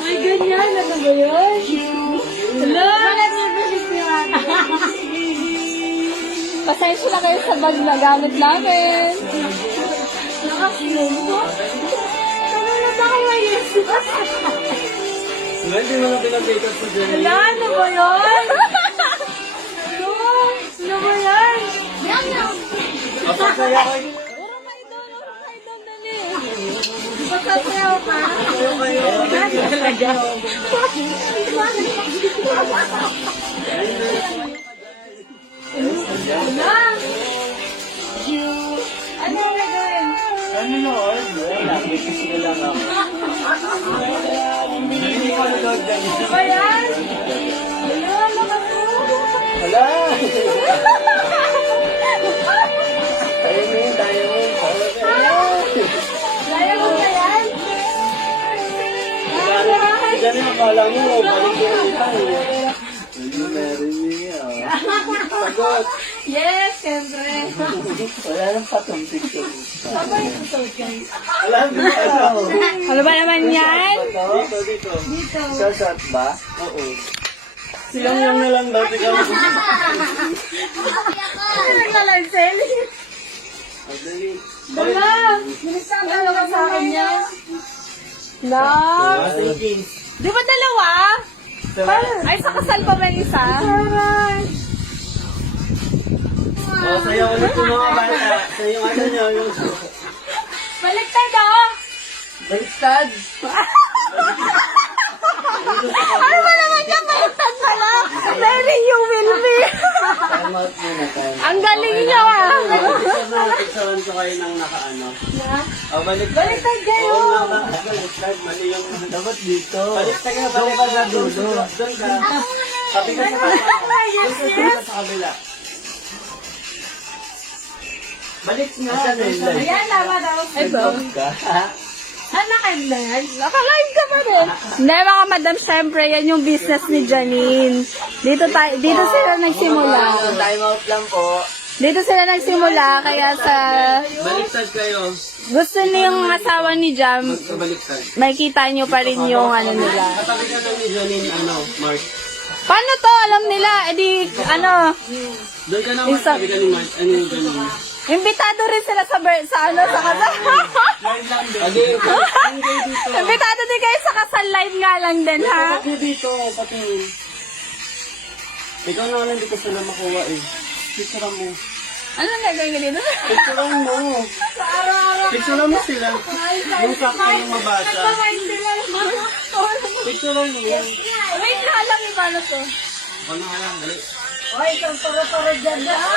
Ay, ganyan. Ano ba yun? Hello? Pasensya na kayo sa bag na gamit namin. Naka-film ko? Ano na ba kayo yes? Hindi mo na pinag-take up sa dyan. Hala, ano ba yun? Ano? Ano ba yan? Masasaya ko. Urong kayo doon, dali. Pasasayaw ka? Talaga. Hala? Ano yung gagawin? Ano na, wala. Bigis ko lang ako. Hindi ko nanood dyan. Ano ba yan? Hala, nakatulog. Hala! Tayo mo yun, tayo mo. Kaya mo ba yan? Diyan yung akala mo, balik ko yung utang. Meron niya. Sagot. Yes, siyempre. Wala nang patong picture. Saba yung susunod guys. Wala nang Ano ba naman yan? Dito, dito. Dito. Shot ba? Oo. Silang lang na lang daw. Tignan mo. Ano naglalansin? Madali. Dala! Binisang ka naman sa akin niya. Na? Di ba dalawa? Ay, sa kasal pa ba yung isa? Oh, sa'yo ulit yung mga bata. Sa'yo ano nyo, yung... Baliktad oh! Baliktad! Ano ba naman ka? Baliktad pala! Very you will be! Time out muna, time out. Ang galing niyo ah! Picturean ko kayo ng nakaano. Oh, baliktad. Baliktad kayo! Oo nga ba? Baliktad. Mali yung... Dapat dito. Baliktad ka, baliktad sa dulo. Doon ka. Sabi ka sa kabila. Yes, Doon yes! ka sa kabila. Balik nga. Ayan, tama daw. Ay ba? Ka. Naka-live? Naka-live ka pa rin. Hindi, mga madam, syempre, yan yung business ni Janine. Dito sila nagsimula. Time out lang po. Dito sila nagsimula, kaya sa... Baliktad kayo. Gusto niyong asawa ni Jam, Baliktad. makikita niyo pa rin yung ano nila. Katabi ka lang ni Janine, Mark. Paano to? Alam nila, edi, ano, Doon ka naman, katabi ka ni Mark. Ano yung Janine? imbitado rin sila sa kasal. Agi, dito. Imbitado din kayo sa kasal live nga lang din, ha? Pati dito, pati. Ikaw na lang dito sila makuha eh. Picture mo. Ano gagawin ka dito? Picture mo. Picture mo sila. Yung sakto yung mabasa. Picture mo yan. Wait, halang iba na to. Ano nga lang, dali. Ay, isang para-para dyan na.